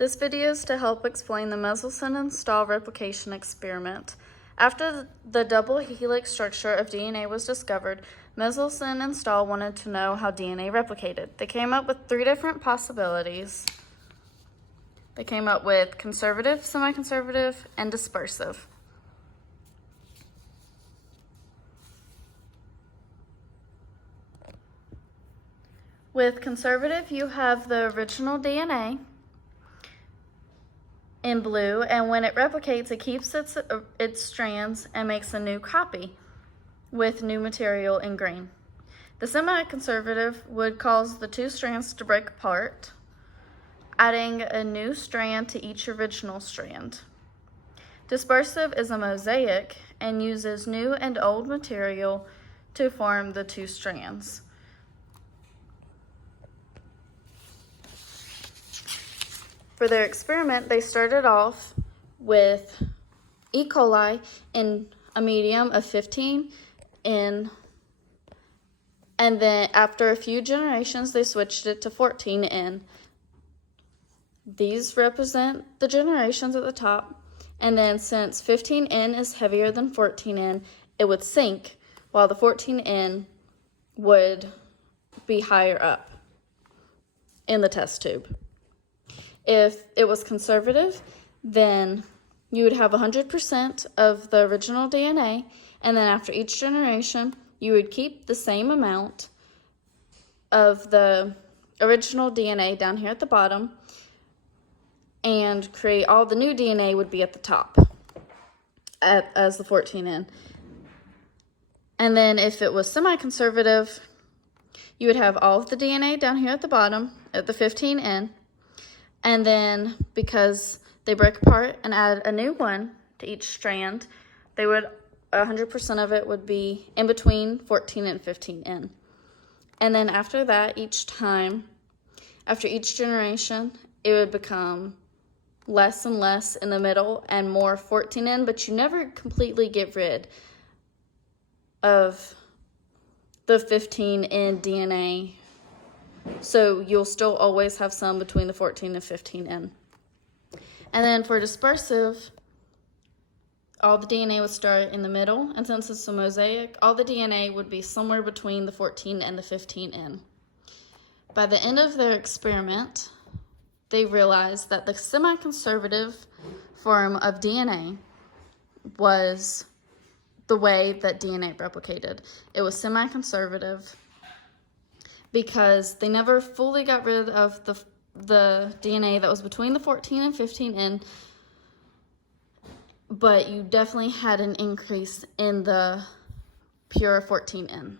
This video is to help explain the Meselson-Stahl replication experiment. After the double helix structure of DNA was discovered, Meselson and Stahl wanted to know how DNA replicated. They came up with three different possibilities. They came up with conservative, semi-conservative, and dispersive. With conservative, you have the original DNA in blue, and when it replicates, it keeps its strands and makes a new copy with new material in green. The semi-conservative would cause the two strands to break apart, adding a new strand to each original strand. Dispersive is a mosaic and uses new and old material to form the two strands. For their experiment, they started off with E. coli in a medium of 15 N, and then after a few generations, they switched it to 14 N. These represent the generations at the top, and then since 15 N is heavier than 14 N, it would sink, while the 14 N would be higher up in the test tube. If it was conservative, then you would have 100% of the original DNA, and then after each generation, you would keep the same amount of the original DNA down here at the bottom, and create all the new DNA would be at the top as the 14N. And then if it was semi-conservative, you would have all of the DNA down here at the bottom at the 15N. And then because they break apart and add a new one to each strand, 100% of it would be in between 14 and 15N. And then after that, after each generation, it would become less and less in the middle and more 14N, but you never completely get rid of the 15N DNA. So you'll still always have some between the 14 and 15N. And then for dispersive, all the DNA would start in the middle, and since it's a mosaic, all the DNA would be somewhere between the 14 and the 15N. By the end of their experiment, they realized that the semi-conservative form of DNA was the way that DNA replicated. It was semi-conservative because they never fully got rid of the DNA that was between the 14 and 15N, but you definitely had an increase in the pure 14N.